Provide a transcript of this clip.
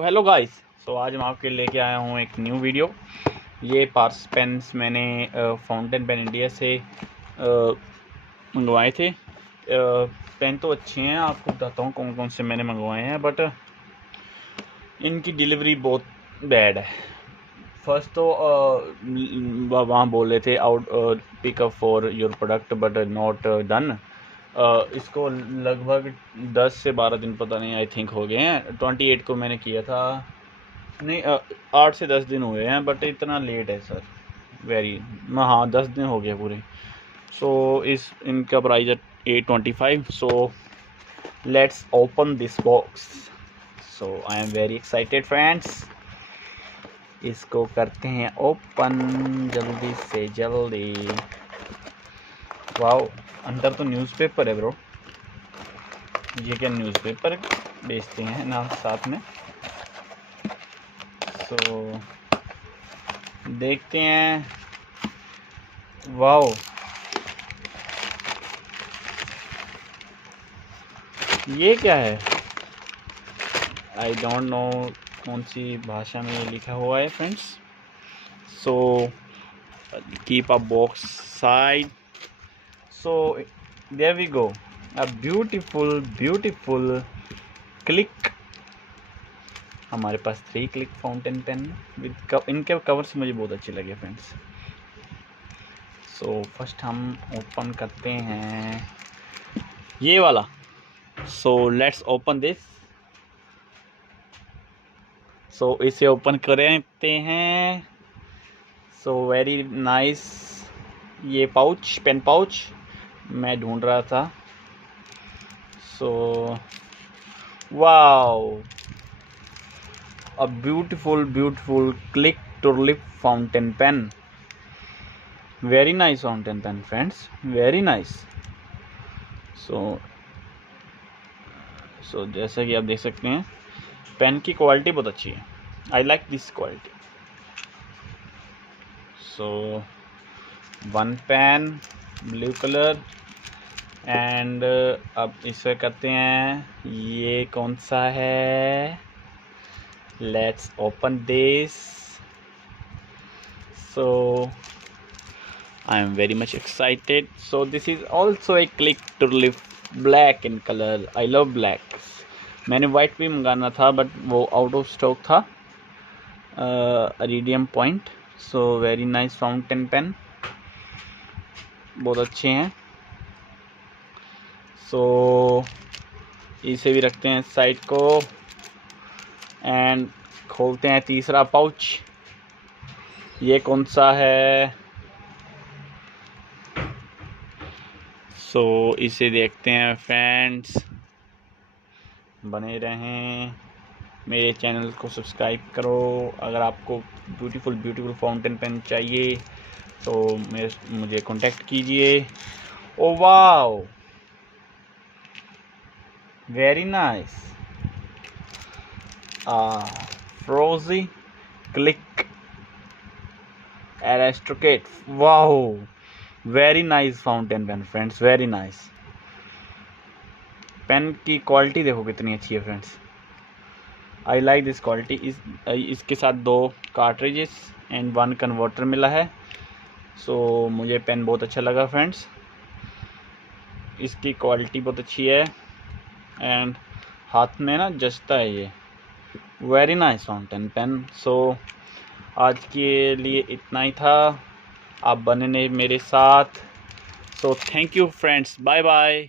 तो hello guys. आज मैं आपके लेके आया हूँ एक न्यू वीडियो। ये पार्स पेन्स मैंने फाउंटेन पेन इंडिया से मंगवाए थे। पेन तो अच्छे हैं, आपको बताता हूँ कौन कौन से मैंने मंगवाए हैं, बट इनकी डिलीवरी बहुत बैड है। फर्स्ट तो वहाँ बोल रहे थे out pickup for your product but not done. इसको लगभग 10 से 12 दिन पता नहीं आई थिंक हो गए हैं। 28 को मैंने किया था, नहीं 8 से 10 दिन हुए हैं, बट इतना लेट है सर, वेरी। हाँ 10 दिन हो गए पूरे। इनका प्राइस है 825। Let's open this box. I am very excited friends. इसको करते हैं ओपन जल्दी से जल्दी। वाओ, अंदर तो न्यूज़पेपर है ब्रो। ये क्या न्यूज़पेपर बेचते हैं ना साथ में। देखते हैं। वाओ, ये क्या है? आई डोंट नो कौन सी भाषा में ये लिखा हुआ है friends. Keep a box side. There we go, a beautiful click. हमारे पास 3 क्लिक फाउंटेन पेन विद इनके कवर्स मुझे बहुत अच्छे लगे फ्रेंड्स। फर्स्ट हम ओपन करते हैं ये वाला। Let's open this. इसे ओपन करते हैं। Very nice. ये पाउच, पेन पाउच मैं ढूंढ रहा था। Wow, a beautiful click tulip fountain pen. Very nice fountain pen friends, very nice. जैसा कि आप देख सकते हैं, पेन की क्वालिटी बहुत अच्छी है। I like this quality. One pen blue colour and अब इसे करते हैं। ये कौन सा है? Let's open this. I am very much excited. This is also a click tulip black in color. I love black. मैंने वाइट भी मंगाना था बट वो आउट ऑफ स्टॉक था। iridium point. Very nice fountain pen, बहुत अच्छे हैं। इसे भी रखते हैं साइड को एंड खोलते हैं तीसरा पाउच। ये कौन सा है? इसे देखते हैं फ्रेंड्स। बने रहें, मेरे चैनल को सब्सक्राइब करो। अगर आपको ब्यूटीफुल फाउंटेन पेन चाहिए तो मुझे कांटेक्ट कीजिए। Oh wow, very nice. फ्रोजी click aristocrat. Wow, very nice fountain pen friends, very nice. Pen की क्वालिटी देखो कितनी अच्छी है friends. I like this quality. इसके साथ 2 कार्ट्रिजेस एंड 1 कन्वर्टर मिला है। मुझे पेन बहुत अच्छा लगा फ्रेंड्स। इसकी क्वालिटी बहुत अच्छी है एंड हाथ में ना जचता है ये। Very nice fountain pen. आज के लिए इतना ही था। आप बने मेरे साथ। Thank you friends, bye bye.